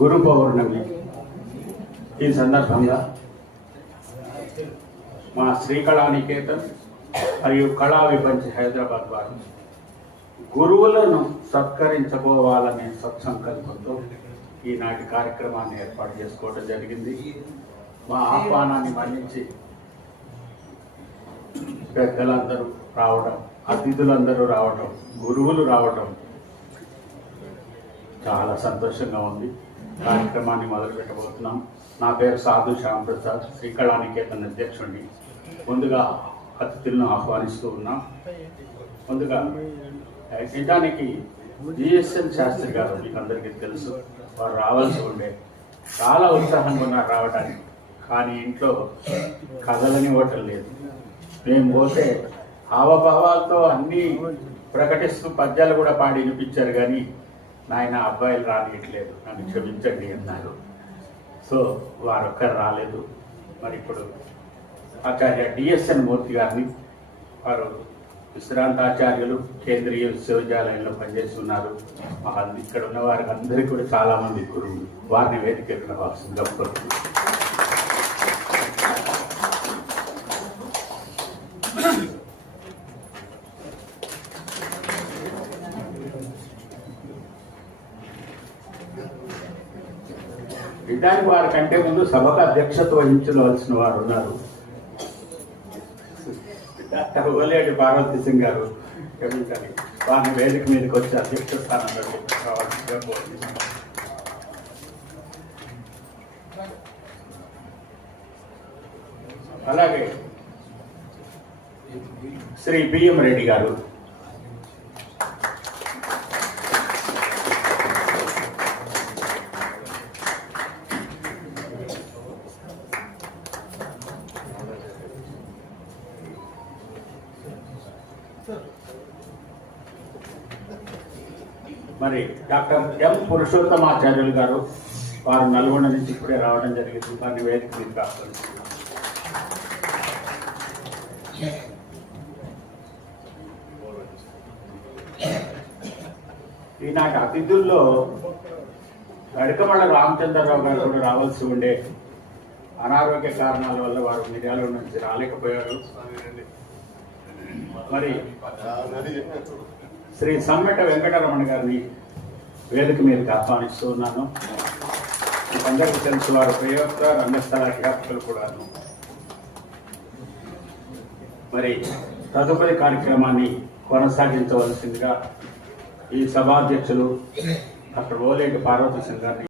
గురు పౌర్ణమి ఈ సందర్భంగా మా శ్రీకళానికేతన్ మరియు కళా విపంచ్ హైదరాబాద్ వారు గురువులను సత్కరించుకోవాలనే సత్సంకల్పంతో ఈనాటి కార్యక్రమాన్ని ఏర్పాటు చేసుకోవడం జరిగింది. మా ఆహ్వానాన్ని మన్నించి పెద్దలందరూ రావడం, అతిథులందరూ రావడం, గురువులు రావడం చాలా సంతోషంగా ఉంది. కార్యక్రమాన్ని మొదలు పెట్టబోతున్నాం. నా పేరు సాధు శ్యామ్ ప్రసాద్, శ్రీకళానికేతన్ అధ్యక్షుడిని. ముందుగా అతిథులను ఆహ్వానిస్తూ ఉన్నాం. ముందుగా నిజానికి జిఎస్ఎన్ శాస్త్రి గారు మీకు అందరికీ తెలుసు, వారు రావాల్సి ఉండే చాలా ఉత్సాహంగా ఉన్నారు రావడానికి. కానీ ఇంట్లో కథలని ఓటం లేదు. మేము పోతే హావభావాలతో అన్నీ ప్రకటిస్తూ పద్యాలు కూడా పాడి వినిపించారు, కానీ నాయన అబ్బాయిలు రానియట్లేదు, నన్ను క్షమించండి అన్నారు. సో వారొక్కరు రాలేదు. మరి ఇప్పుడు ఆచార్య డిఎస్ఎన్ మూర్తి గారిని, వారు విశ్రాంతాచార్యులు, కేంద్రీయ విశ్వవిద్యాలయంలో పనిచేస్తున్నారు. మా ఇక్కడ ఉన్న వారికి అందరికీ కూడా చాలామంది గురువులు, వారిని వేదికకు రావాల్సిందిగా కోరుతున్నాను. నిజానికి వారి కంటే ముందు సభకు అధ్యక్షత వహించవలసిన వారు ఉన్నారు. డాక్టర్ ఓలేటి పార్వతి సింగ్ గారు, క్షమించాలి, వారిని వేదిక మీదకి వచ్చి అధ్యక్ష స్థానంలో రావాల్సిందిగా కోరుతున్నాను. అలాగే శ్రీ బిఎం రెడ్డి గారు, మరి డాక్టర్ ఎం పురుషోత్తమాచార్యులు గారు, వారు నల్గొండ నుంచి ఇప్పుడే రావడం జరిగింది. వారిని వేదిక మీద కావాలి. ఈనాటి అతిథుల్లో గడికమడ రామచంద్రరావు గారు కూడా రావాల్సి ఉండే, అనారోగ్య కారణాల వల్ల వారు మిర్యాల నుంచి రాలేకపోయారు. మరి శ్రీ సమ్మెట వెంకటరమణ గారిని వేదిక మీదకి ఆహ్వానిస్తూ ఉన్నాను. అందరికీ తెలుసు, వారు ప్రయోక్త, రంగస్థల అధ్యాపకులు కూడాను. మరి తదుపరి కార్యక్రమాన్ని కొనసాగించవలసిందిగా ఈ సభాధ్యక్షులు డాక్టర్ ఓలేటి పార్వతి సింగ్ గారిని